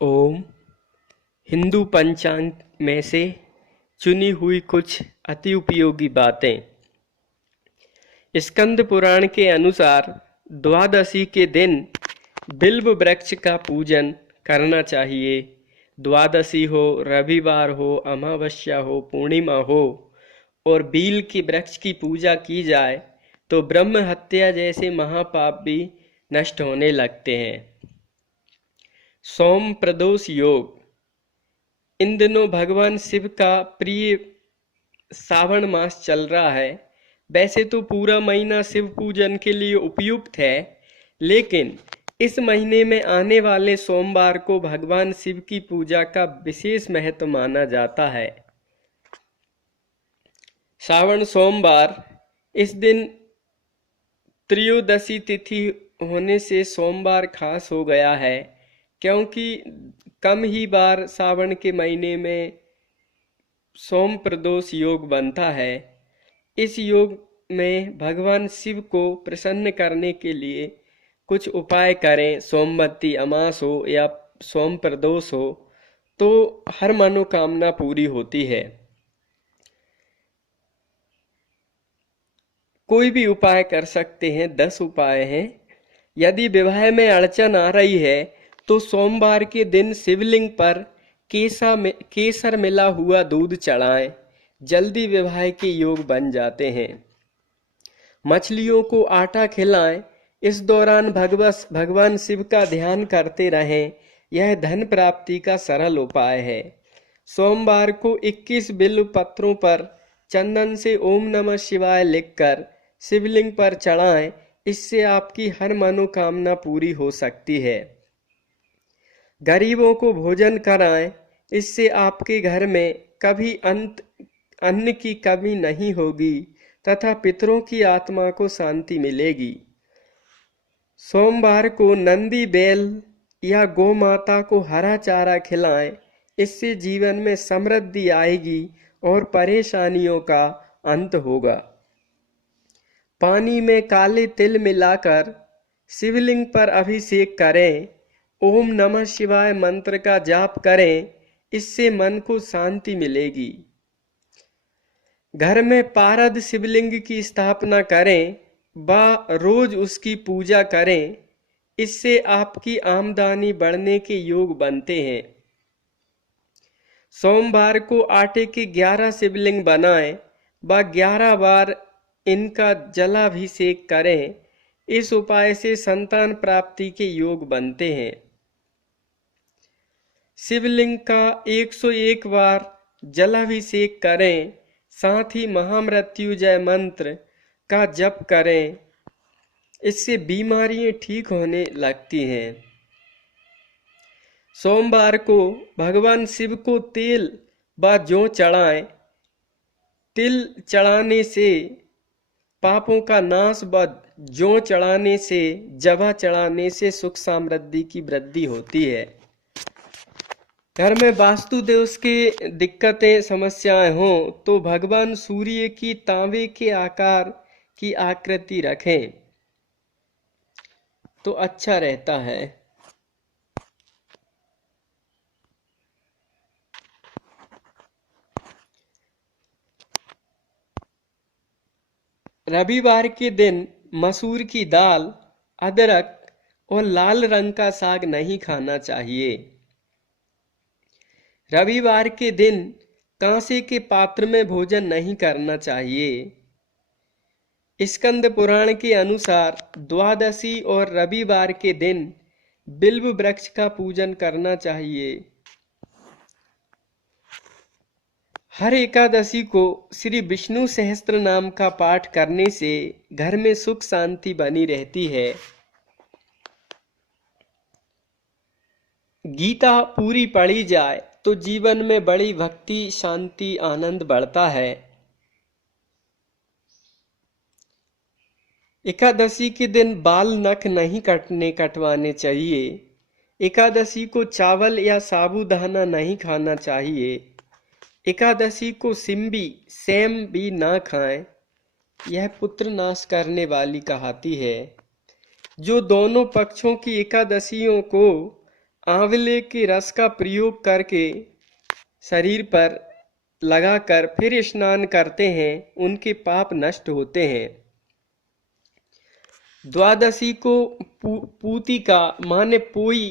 ओम। हिंदू पंचांग में से चुनी हुई कुछ अति उपयोगी बातें। स्कंद पुराण के अनुसार द्वादशी के दिन बिल्व वृक्ष का पूजन करना चाहिए। द्वादशी हो, रविवार हो, अमावस्या हो, पूर्णिमा हो और बील के वृक्ष की पूजा की जाए तो ब्रह्म हत्या जैसे महापाप भी नष्ट होने लगते हैं। सोम प्रदोष योग। इन दिनों भगवान शिव का प्रिय श्रावण मास चल रहा है। वैसे तो पूरा महीना शिव पूजन के लिए उपयुक्त है, लेकिन इस महीने में आने वाले सोमवार को भगवान शिव की पूजा का विशेष महत्व माना जाता है। श्रावण सोमवार, इस दिन त्रयोदशी तिथि होने से सोमवार खास हो गया है, क्योंकि कम ही बार श्रावण के महीने में सोम प्रदोष योग बनता है। इस योग में भगवान शिव को प्रसन्न करने के लिए कुछ उपाय करें। सोमवती अमास हो या सोम प्रदोष हो तो हर मनोकामना पूरी होती है। कोई भी उपाय कर सकते हैं, 10 उपाय हैं। यदि विवाह में अड़चन आ रही है तो सोमवार के दिन शिवलिंग पर केसर मिला हुआ दूध चढ़ाएं, जल्दी विवाह के योग बन जाते हैं। मछलियों को आटा खिलाएं। इस दौरान भगवान शिव का ध्यान करते रहें, यह धन प्राप्ति का सरल उपाय है। सोमवार को 21 बिल्व पत्रों पर चंदन से ओम नमः शिवाय लिखकर शिवलिंग पर चढ़ाएं, इससे आपकी हर मनोकामना पूरी हो सकती है। गरीबों को भोजन कराएं, इससे आपके घर में कभी अन्न की कमी नहीं होगी तथा पितरों की आत्मा को शांति मिलेगी। सोमवार को नंदी बैल या गौ माता को हरा चारा खिलाएं, इससे जीवन में समृद्धि आएगी और परेशानियों का अंत होगा। पानी में काले तिल मिलाकर शिवलिंग पर अभिषेक करें। ओम नमः शिवाय मंत्र का जाप करें, इससे मन को शांति मिलेगी। घर में पारद शिवलिंग की स्थापना करें व रोज उसकी पूजा करें, इससे आपकी आमदनी बढ़ने के योग बनते हैं। सोमवार को आटे के 11 शिवलिंग बनाएं व 11 बार इनका जलाभिषेक करें। इस उपाय से संतान प्राप्ति के योग बनते हैं। शिवलिंग का 101 बार जलाभिषेक करें, साथ ही महामृत्युंजय मंत्र का जप करें, इससे बीमारियां ठीक होने लगती हैं। सोमवार को भगवान शिव को तेल व जौ चढ़ाएं। तिल चढ़ाने से पापों का नाश व जौ चढ़ाने से, जवा चढ़ाने से सुख समृद्धि की वृद्धि होती है। घर में वास्तु दोष की दिक्कतें समस्याएं हो तो भगवान सूर्य की तांबे के आकार की आकृति रखें तो अच्छा रहता है। रविवार के दिन मसूर की दाल, अदरक और लाल रंग का साग नहीं खाना चाहिए। रविवार के दिन कांसे के पात्र में भोजन नहीं करना चाहिए। स्कंद पुराण के अनुसार द्वादशी और रविवार के दिन बिल्व वृक्ष का पूजन करना चाहिए। हर एकादशी को श्री विष्णु सहस्त्र नाम का पाठ करने से घर में सुख शांति बनी रहती है। गीता पूरी पढ़ी जाए तो जीवन में बड़ी भक्ति, शांति, आनंद बढ़ता है। एकादशी के दिन बाल नख नहीं कटवाने चाहिए। एकादशी को चावल या साबूदाना नहीं खाना चाहिए। एकादशी को सिम्बी, सेम भी ना खाएं, यह पुत्र नाश करने वाली कहाती है। जो दोनों पक्षों की एकादशियों को आंवले के रस का प्रयोग करके शरीर पर लगाकर फिर स्नान करते हैं, उनके पाप नष्ट होते हैं। द्वादशी को पूतिका माने पोई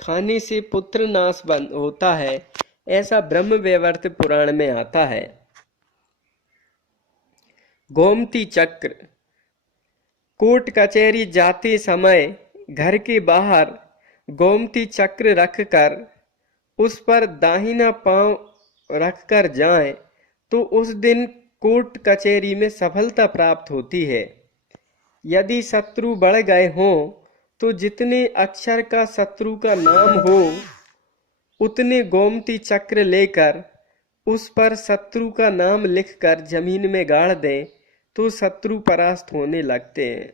खाने से पुत्र नाश बंद होता है, ऐसा ब्रह्म वैवर्त पुराण में आता है। गोमती चक्र, कोर्ट कचहरी जाते समय घर के बाहर गोमती चक्र रखकर उस पर दाहिना पांव रखकर जाएं तो उस दिन कोर्ट कचहरी में सफलता प्राप्त होती है। यदि शत्रु बढ़ गए हों तो जितने अक्षर का शत्रु का नाम हो उतने गोमती चक्र लेकर उस पर शत्रु का नाम लिखकर जमीन में गाड़ दें तो शत्रु परास्त होने लगते हैं।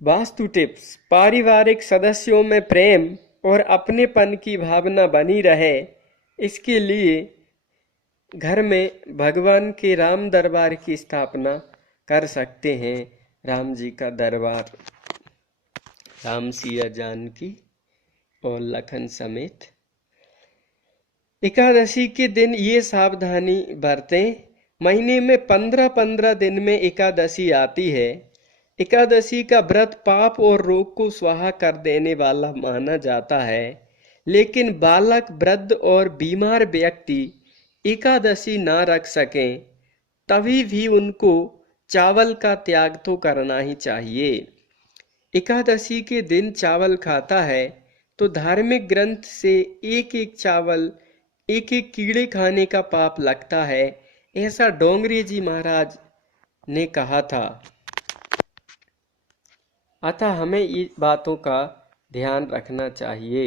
वास्तु टिप्स। पारिवारिक सदस्यों में प्रेम और अपनेपन की भावना बनी रहे, इसके लिए घर में भगवान के राम दरबार की स्थापना कर सकते हैं। राम जी का दरबार, राम सिया जानकी और लखन समेत। एकादशी के दिन ये सावधानी बरतें। महीने में 15-15 दिन में एकादशी आती है। एकादशी का व्रत पाप और रोग को स्वाहा कर देने वाला माना जाता है, लेकिन बालक, वृद्ध और बीमार व्यक्ति एकादशी ना रख सकें तभी भी उनको चावल का त्याग तो करना ही चाहिए। एकादशी के दिन चावल खाता है तो धार्मिक ग्रंथ से एक एक चावल, एक एक कीड़े खाने का पाप लगता है, ऐसा डोंगरे जी महाराज ने कहा था। अतः हमें इन बातों का ध्यान रखना चाहिए।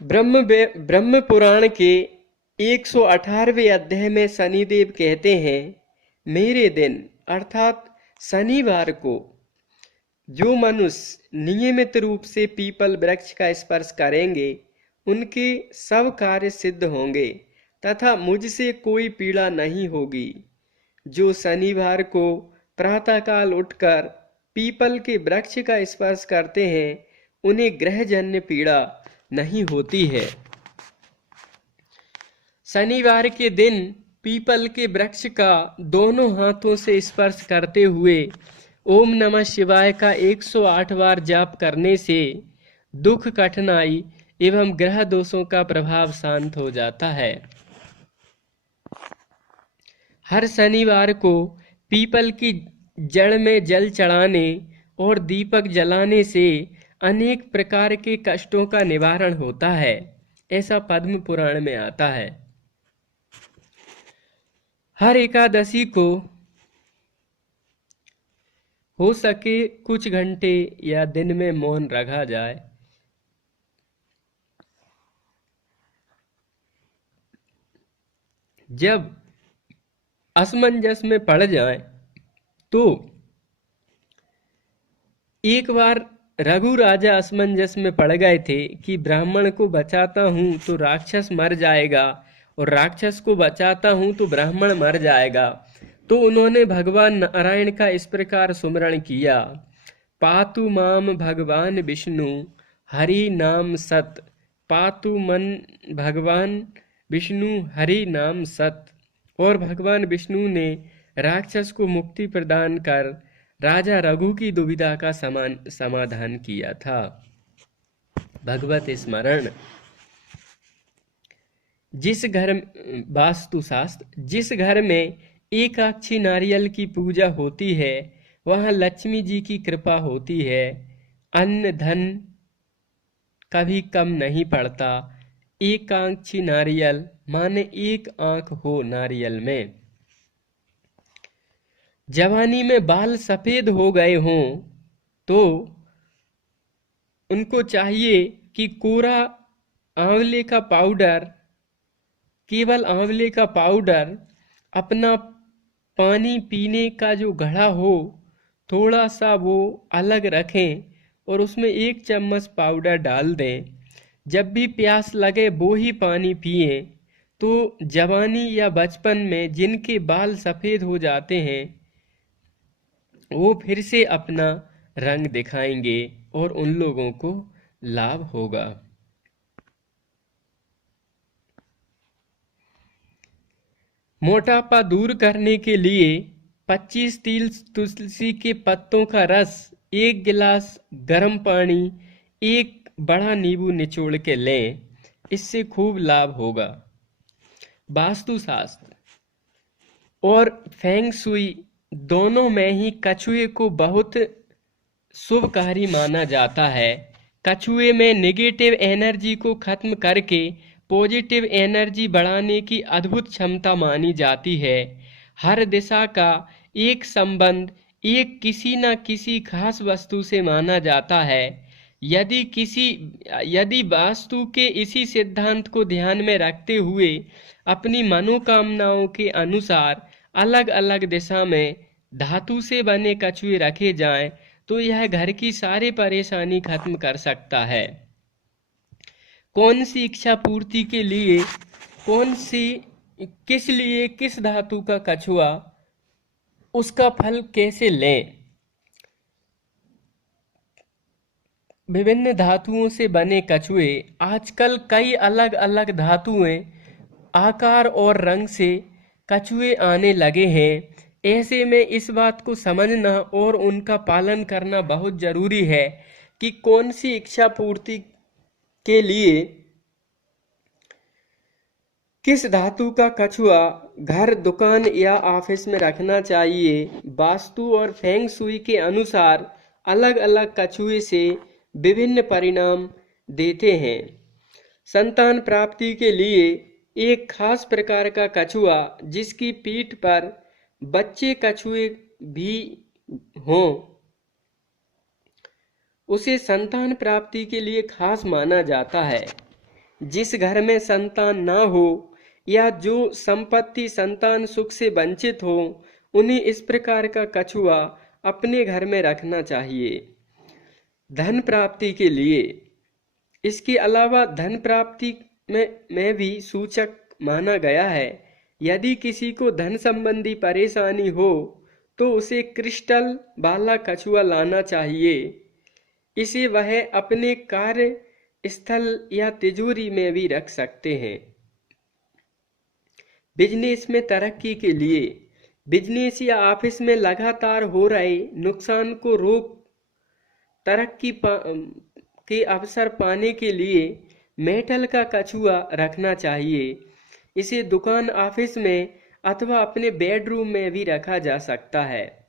ब्रह्म पुराण के 118वें अध्याय में शनिदेव कहते हैं, मेरे दिन अर्थात शनिवार को जो मनुष्य नियमित रूप से पीपल वृक्ष का स्पर्श करेंगे उनके सब कार्य सिद्ध होंगे तथा मुझसे कोई पीड़ा नहीं होगी। जो शनिवार को प्रातःकाल उठकर पीपल के वृक्ष का स्पर्श करते हैं उन्हें ग्रहजन्य पीड़ा नहीं होती है। शनिवार के दिन पीपल के वृक्ष का दोनों हाथों से स्पर्श करते हुए ओम नमः शिवाय का 108 बार जाप करने से दुख, कठिनाई एवं ग्रह दोषों का प्रभाव शांत हो जाता है। हर शनिवार को पीपल की जड़ में जल चढ़ाने और दीपक जलाने से अनेक प्रकार के कष्टों का निवारण होता है, ऐसा पद्म पुराण में आता है। हर एकादशी को हो सके कुछ घंटे या दिन में मौन रखा जाए। जब असमंजस में पड़ जाए तो एक बार रघु राजा असमंजस में पड़ गए थे कि ब्राह्मण को बचाता हूं तो राक्षस मर जाएगा और राक्षस को बचाता हूं तो ब्राह्मण मर जाएगा। तो उन्होंने भगवान नारायण का इस प्रकार सुमरण किया, पातु माम भगवान विष्णु हरि नाम सत, पातु मन भगवान विष्णु हरि नाम सत। और भगवान विष्णु ने राक्षस को मुक्ति प्रदान कर राजा रघु की दुविधा का समाधान किया था। भगवत स्मरण। जिस घर में एकाक्षी नारियल की पूजा होती है वहां लक्ष्मी जी की कृपा होती है, अन्न धन कभी कम नहीं पड़ता। एकाक्षी नारियल माने एक आंख हो नारियल में। जवानी में बाल सफेद हो गए हों तो उनको चाहिए कि कोरा आंवले का पाउडर, केवल आंवले का पाउडर अपना पानी पीने का जो घड़ा हो थोड़ा सा वो अलग रखें और उसमें 1 चम्मच पाउडर डाल दें। जब भी प्यास लगे वो ही पानी पिएं तो जवानी या बचपन में जिनके बाल सफ़ेद हो जाते हैं वो फिर से अपना रंग दिखाएंगे और उन लोगों को लाभ होगा। मोटापा दूर करने के लिए 25 तुलसी के पत्तों का रस, 1 गिलास गर्म पानी, 1 बड़ा नींबू निचोड़ के लें, इससे खूब लाभ होगा। वास्तुशास्त्र और फेंग शुई दोनों में ही कछुए को बहुत शुभकारी माना जाता है। कछुए में नेगेटिव एनर्जी को खत्म करके पॉजिटिव एनर्जी बढ़ाने की अद्भुत क्षमता मानी जाती है। हर दिशा का एक संबंध एक किसी न किसी खास वस्तु से माना जाता है। यदि वास्तु के इसी सिद्धांत को ध्यान में रखते हुए अपनी मनोकामनाओं के अनुसार अलग अलग दिशा में धातु से बने कछुए रखे जाएं तो यह घर की सारी परेशानी खत्म कर सकता है। कौन सी इच्छा पूर्ति के लिए किस धातु का कछुआ, उसका फल कैसे लें। विभिन्न धातुओं से बने कछुए आजकल कई अलग अलग धातुएं, आकार और रंग से कछुए आने लगे हैं। ऐसे में इस बात को समझना और उनका पालन करना बहुत जरूरी है कि कौन सी इच्छा पूर्ति के लिए किस धातु का कछुआ घर, दुकान या ऑफिस में रखना चाहिए। वास्तु और फेंग शुई के अनुसार अलग अलग कछुए से विभिन्न परिणाम देते हैं। संतान प्राप्ति के लिए एक खास प्रकार का कछुआ जिसकी पीठ पर बच्चे कछुए भी हों, उसे संतान प्राप्ति के लिए खास माना जाता है। जिस घर में संतान ना हो या जो संपत्ति संतान सुख से वंचित हो, उन्हें इस प्रकार का कछुआ अपने घर में रखना चाहिए। धन प्राप्ति के लिए इसके अलावा धन प्राप्ति में भी सूचक माना गया है। यदि किसी को धन संबंधी परेशानी हो तो उसे क्रिस्टल वाला कछुआ लाना चाहिए। इसे वह अपने कार्य स्थल या तिजोरी में भी रख सकते हैं। बिजनेस में तरक्की के लिए बिजनेस या ऑफिस में लगातार हो रहे नुकसान को रोक तरक्की के अवसर पाने के लिए मेटल का कछुआ रखना चाहिए। इसे दुकान, ऑफिस में अथवा अपने बेडरूम में भी रखा जा सकता है।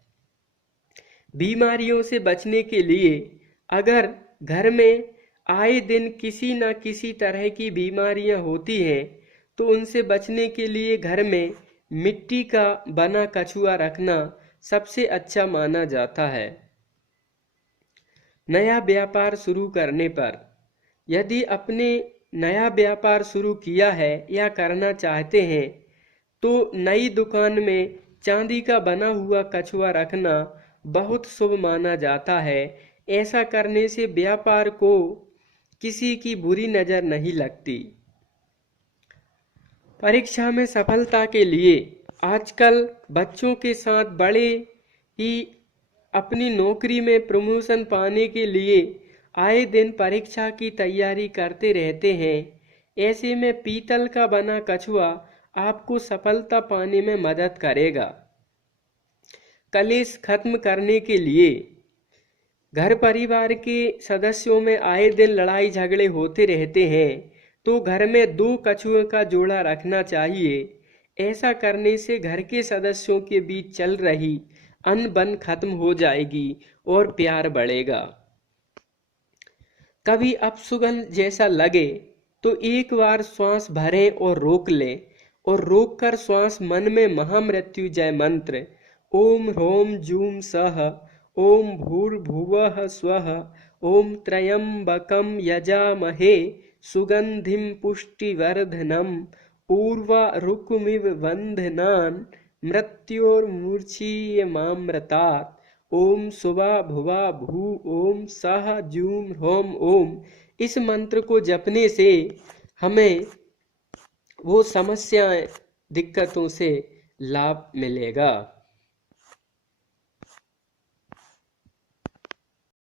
बीमारियों से बचने के लिए अगर घर में आए दिन किसी न किसी तरह की बीमारियां होती हैं तो उनसे बचने के लिए घर में मिट्टी का बना कछुआ रखना सबसे अच्छा माना जाता है। नया व्यापार शुरू करने पर यदि अपने नया व्यापार शुरू किया है या करना चाहते हैं तो नई दुकान में चांदी का बना हुआ कछुआ रखना बहुत शुभ माना जाता है। ऐसा करने से व्यापार को किसी की बुरी नजर नहीं लगती। परीक्षा में सफलता के लिए आजकल बच्चों के साथ बड़े ही अपनी नौकरी में प्रमोशन पाने के लिए आए दिन परीक्षा की तैयारी करते रहते हैं। ऐसे में पीतल का बना कछुआ आपको सफलता पाने में मदद करेगा। कलेश खत्म करने के लिए घर परिवार के सदस्यों में आए दिन लड़ाई झगड़े होते रहते हैं तो घर में 2 कछुओं का जोड़ा रखना चाहिए। ऐसा करने से घर के सदस्यों के बीच चल रही अनबन खत्म हो जाएगी और प्यार बढ़ेगा। कभी अपशुगन जैसा लगे तो एक बार श्वास भरें और रोक लें और रोककर श्वास मन में महामृत्युंजय मंत्र ओम ह्रौम जूम सः ओम भूर्भुवः स्वः ओम त्र्यंबकं यजामहे सुगंधिं पुष्टिवर्धनम् उर्वारुकमिव बन्धनान् मृत्योर्मुक्षीयमामृतात् ओम सुवा भुवा भू ओम सः जूम ह्रौम ओम। इस मंत्र को जपने से हमें वो समस्याएं दिक्कतों से लाभ मिलेगा।